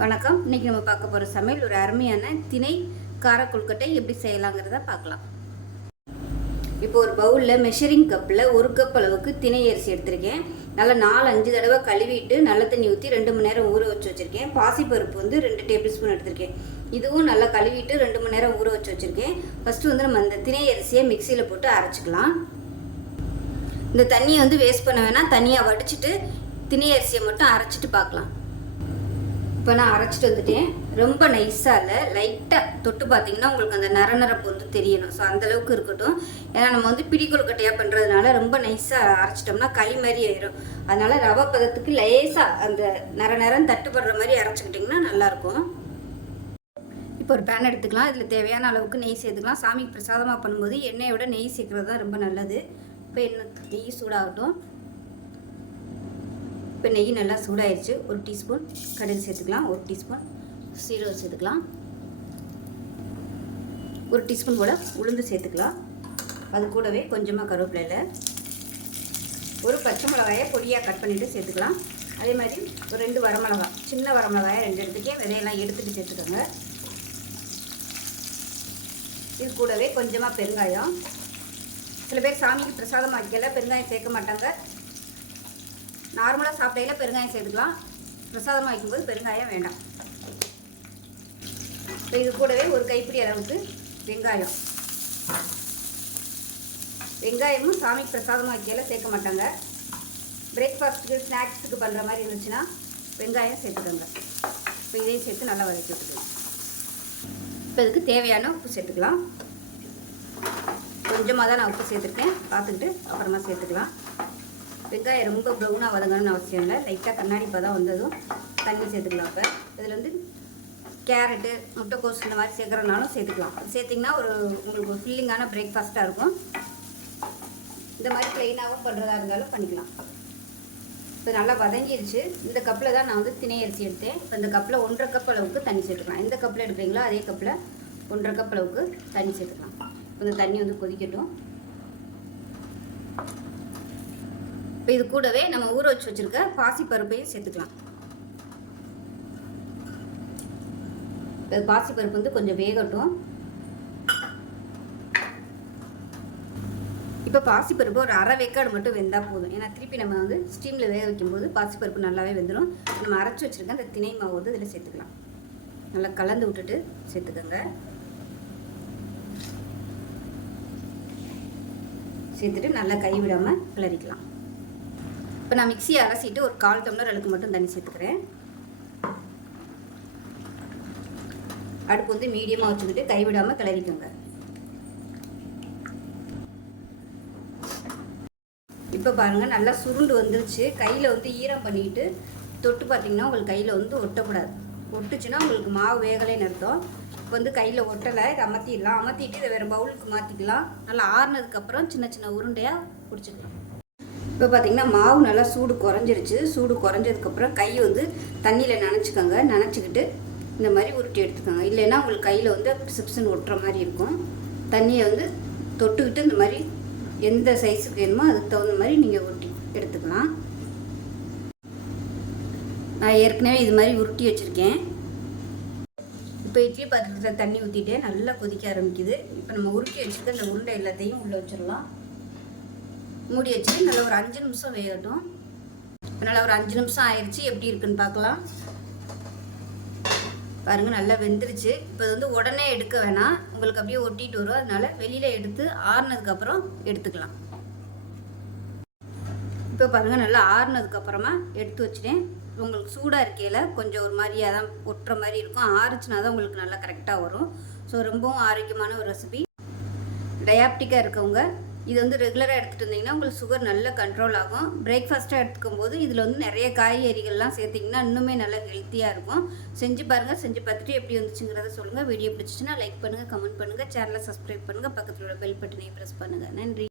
வணக்கம். இன்னைக்கு நம்ம பார்க்க போகிற சமையல் ஒரு அருமையான திணை கார கொழுக்கட்டை எப்படி செய்யலாங்கிறத பார்க்கலாம். இப்போ ஒரு பவுலில் மெஷரிங் கப்பில் ஒரு கப் அளவுக்கு திணை அரிசி எடுத்திருக்கேன். நல்லா நாலு அஞ்சு தடவை கழுவிட்டு நல்ல தண்ணி ஊற்றி ரெண்டு மணி நேரம் ஊற வச்சு வச்சுருக்கேன். பாசிப்பருப்பு வந்து ரெண்டு டேபிள் ஸ்பூன் எடுத்திருக்கேன். இதுவும் நல்லா கழுவிட்டு ரெண்டு மணி நேரம் ஊற வச்சு வச்சுருக்கேன். ஃபஸ்ட்டு வந்து நம்ம அந்த திணை அரிசியை மிக்சியில் போட்டு அரைச்சிக்கலாம். இந்த தண்ணியை வந்து வேஸ்ட் பண்ண வேணாம். தனியாக வடிச்சிட்டு திணை அரிசியை மட்டும் அரைச்சிட்டு பார்க்கலாம். இப்போ நான் அரைச்சிட்டு வந்துட்டேன். ரொம்ப நைஸாக இல்லை. லைட்டாக தொட்டு பார்த்தீங்கன்னா உங்களுக்கு அந்த நர நரப்பு வந்து தெரியணும். ஸோ அந்தளவுக்கு இருக்கட்டும். ஏன்னா நம்ம வந்து பிடி கொழுக்கட்டையாக பண்ணுறதுனால ரொம்ப நைஸாக அரைச்சிட்டோம்னா களி மாதிரி ஆயிரும். அதனால் ரவை பதத்துக்கு லேசாக அந்த நர நரம் தட்டுப்படுற மாதிரி அரைச்சிக்கிட்டிங்கன்னா நல்லாயிருக்கும். இப்போ ஒரு பேன் எடுத்துக்கலாம். இதில் தேவையான அளவுக்கு நெய் சேர்த்துக்கலாம். சாமிக்கு பிரசாதமாக பண்ணும்போது எண்ணெயை விட நெய் சேர்க்குறது தான் ரொம்ப நல்லது. இப்போ எண்ணெய் நெய் சூடாகட்டும். இப்போ நெய் நல்லா சூடாயிருச்சு. ஒரு டீஸ்பூன் கடுகு சேர்த்துக்கலாம். ஒரு டீஸ்பூன் சீரகம் சேர்த்துக்கலாம். ஒரு டீஸ்பூன் போல் உளுந்து சேர்த்துக்கலாம். அது கூடவே கொஞ்சமாக கருவேப்பிலையில் ஒரு பச்சை மிளகாயை பொடியாக கட் பண்ணிவிட்டு சேர்த்துக்கலாம். அதே மாதிரி ஒரு ரெண்டு வரமிளகா சின்ன வரமிளகாயை ரெண்டு எடுத்துக்கே விதையெல்லாம் எடுத்துகிட்டு சேர்த்துக்கோங்க. இது கூடவே கொஞ்சமாக பெருங்காயம். சில பேர் சாமிக்கு பிரசாதம் வைக்கல பெருங்காயம் சேர்க்க மாட்டாங்க. நார்மலாக சாப்பிடையில பெருங்காயம் சேர்த்துக்கலாம். பிரசாதமாக வைக்கும்போது பெருங்காயம் வேண்டாம். இப்போ இது கூடவே ஒரு கைப்பிடி அளவுக்கு வெங்காயம். வெங்காயமும் சாமி பிரசாதமாக வைக்கையில் சேர்க்க மாட்டாங்க. பிரேக்ஃபாஸ்ட்டுக்கு ஸ்நாக்ஸுக்கு பண்ணுற மாதிரி இருந்துச்சுன்னா வெங்காயம் சேர்த்துக்கோங்க. இப்போ இதையும் சேர்த்து நல்லா வதக்கி விட்டுக்கலாம் இப்போ இதுக்கு தேவையான உப்பு சேர்த்துக்கலாம். கொஞ்சமாக தான் நான் உப்பு சேர்த்துருக்கேன். பார்த்துக்கிட்டு அப்புறமா சேர்த்துக்கலாம். வெங்காயம் ரொம்ப ப்ரௌனாக வதங்கணும்னு அவசியம் இல்லை. லைட்டாக கண்ணாடி பதம் வந்ததும் தண்ணி சேர்த்துக்கலாம் இப்போ. இதில் வந்து கேரட்டு முட்டைக்கோஸ் இந்த மாதிரி சேர்க்குறதுனாலும் சேர்த்துக்கலாம். சேர்த்திங்கன்னா ஒரு உங்களுக்கு ஒரு ஃபில்லிங்கான பிரேக்ஃபாஸ்ட்டாக இருக்கும். இந்த மாதிரி ப்ளெயினாகவும் பண்ணுறதா இருந்தாலும் பண்ணிக்கலாம். இப்போ நல்லா வதங்கிடுச்சு இந்த கப்பில் தான் நான் வந்து திணை அரிசி எடுத்தேன். இப்போ இந்த கப்பில் ஒன்றரை கப் அளவுக்கு தண்ணி சேர்த்துக்கலாம். எந்த கப்பில் எடுக்கிறீங்களோ அதே கப்பில் ஒன்றரை கப் அளவுக்கு தண்ணி சேர்த்துக்கலாம். இப்போ இந்த தண்ணி வந்து கொதிக்கட்டும். இப்போ இது கூடவே நம்ம ஊற வச்சு வச்சுருக்க பாசி பருப்பையும் சேர்த்துக்கலாம். இப்போ பாசி பருப்பு வந்து கொஞ்சம் வேகட்டும். இப்போ பாசிப்பருப்பு ஒரு அரை வேக்காடு மட்டும் வெந்தால் போதும். ஏன்னா திருப்பி நம்ம வந்து ஸ்டீமில் வேக வைக்கும்போது பாசிப்பருப்பு நல்லாவே வெந்துடும் நம்ம அரைச்சி வச்சுருக்க அந்த திணை மாவு வந்து இதில் சேர்த்துக்கலாம். நல்லா கலந்து விட்டுட்டு சேர்த்துக்கோங்க. சேர்த்துட்டு நல்லா கைவிடாமல் கிளறிக்கலாம். இப்போ நான் மிக்சியை அலசிட்டு ஒரு கால் டம்ளர் அளவுக்கு மட்டும் தண்ணி சேர்த்துக்கிறேன். அடுப்பு வந்து மீடியமாக வச்சுக்கிட்டு கைவிடாமல் கிளறிக்கோங்க. இப்போ பாருங்கள் நல்லா சுருண்டு வந்துருச்சு. கையில் வந்து ஈரம் பண்ணிட்டு தொட்டு பார்த்தீங்கன்னா உங்களுக்கு கையில் வந்து ஒட்டக்கூடாது. ஒட்டுச்சுன்னா உங்களுக்கு மாவு வேகலைன்னு அர்த்தம். இப்போ வந்து கையில் ஒட்டலை இதை அமர்த்திடலாம் அமர்த்திட்டு இதை வேறு பவுலுக்கு மாற்றிக்கலாம் நல்லா ஆறுனதுக்கப்புறம் சின்ன சின்ன உருண்டையாக பிடிச்சிக்கலாம். இப்போ பார்த்திங்கன்னா மாவு நல்லா சூடு குறைஞ்சிருச்சு. சூடு குறைஞ்சதுக்கப்புறம் கை வந்து தண்ணியில் நனைச்சிக்கோங்க. நனைச்சிக்கிட்டு இந்த மாதிரி உருட்டி எடுத்துக்கோங்க. இல்லைன்னா உங்களுக்கு கையில் வந்து சிப்ஸுன்னு ஒட்டுற மாதிரி இருக்கும். தண்ணியை வந்து தொட்டுக்கிட்டு இந்த மாதிரி எந்த சைஸுக்கு வேணுமோ அதுக்கு தகுந்த மாதிரி நீங்கள் உருட்டி எடுத்துக்கலாம். நான் ஏற்கனவே இது மாதிரி உருட்டி வச்சுருக்கேன். இப்போ இட்லி பாத்திரத்தில் தண்ணி ஊற்றிட்டே நல்லா கொதிக்க ஆரம்பிக்குது. இப்போ நம்ம உருட்டி வச்சுட்டு அந்த உருண்டை எல்லாத்தையும் உள்ளே வச்சிடலாம். மூடி வச்சு நல்லா ஒரு அஞ்சு நிமிஷம் வேகட்டும். இப்போ நல்லா ஒரு அஞ்சு நிமிஷம் ஆயிடுச்சு எப்படி இருக்குன்னு பார்க்கலாம். பாருங்கள் நல்லா வெந்துருச்சு. இப்போ வந்து உடனே எடுக்க வேணாம். உங்களுக்கு அப்படியே ஒட்டிட்டு வரும். அதனால வெளியில் எடுத்து ஆறுனதுக்கப்புறம் எடுத்துக்கலாம். இப்போ பாருங்கள் நல்லா ஆறுனதுக்கப்புறமா எடுத்து வச்சுட்டேன். உங்களுக்கு சூடாக இருக்கையில் கொஞ்சம் ஒரு மாதிரியாக தான் ஒட்டுற மாதிரி இருக்கும். ஆறுச்சுனா தான் உங்களுக்கு நல்லா கரெக்டாக வரும். ஸோ ரொம்பவும் ஆரோக்கியமான ஒரு ரெசிபி டயாப்டிக்காக இருக்கவங்க இது வந்து ரெகுலராக எடுத்துகிட்டு இருந்தீங்கன்னா உங்களுக்கு சுகர் நல்ல கண்ட்ரோல் ஆகும். பிரேக்ஃபாஸ்ட்டாக எடுத்துக்கும் போது இதில் வந்து நிறைய காய்கறிகள்லாம் சேர்த்திங்கன்னா இன்னுமே நல்லா ஹெல்த்தியாக இருக்கும். செஞ்சு பாருங்கள் செஞ்சு பார்த்துட்டு எப்படி வந்துச்சுங்கிறத சொல்லுங்கள் வீடியோ பிடிச்சிச்சின்னா லைக் பண்ணுங்கள் கமெண்ட் பண்ணுங்கள் சேனலை சப்ஸ்கிரைப் பண்ணுங்கள் பக்கத்தில் உள்ள பெல் பட்டனையும் ப்ரெஸ் பண்ணுங்கள் நன்றி.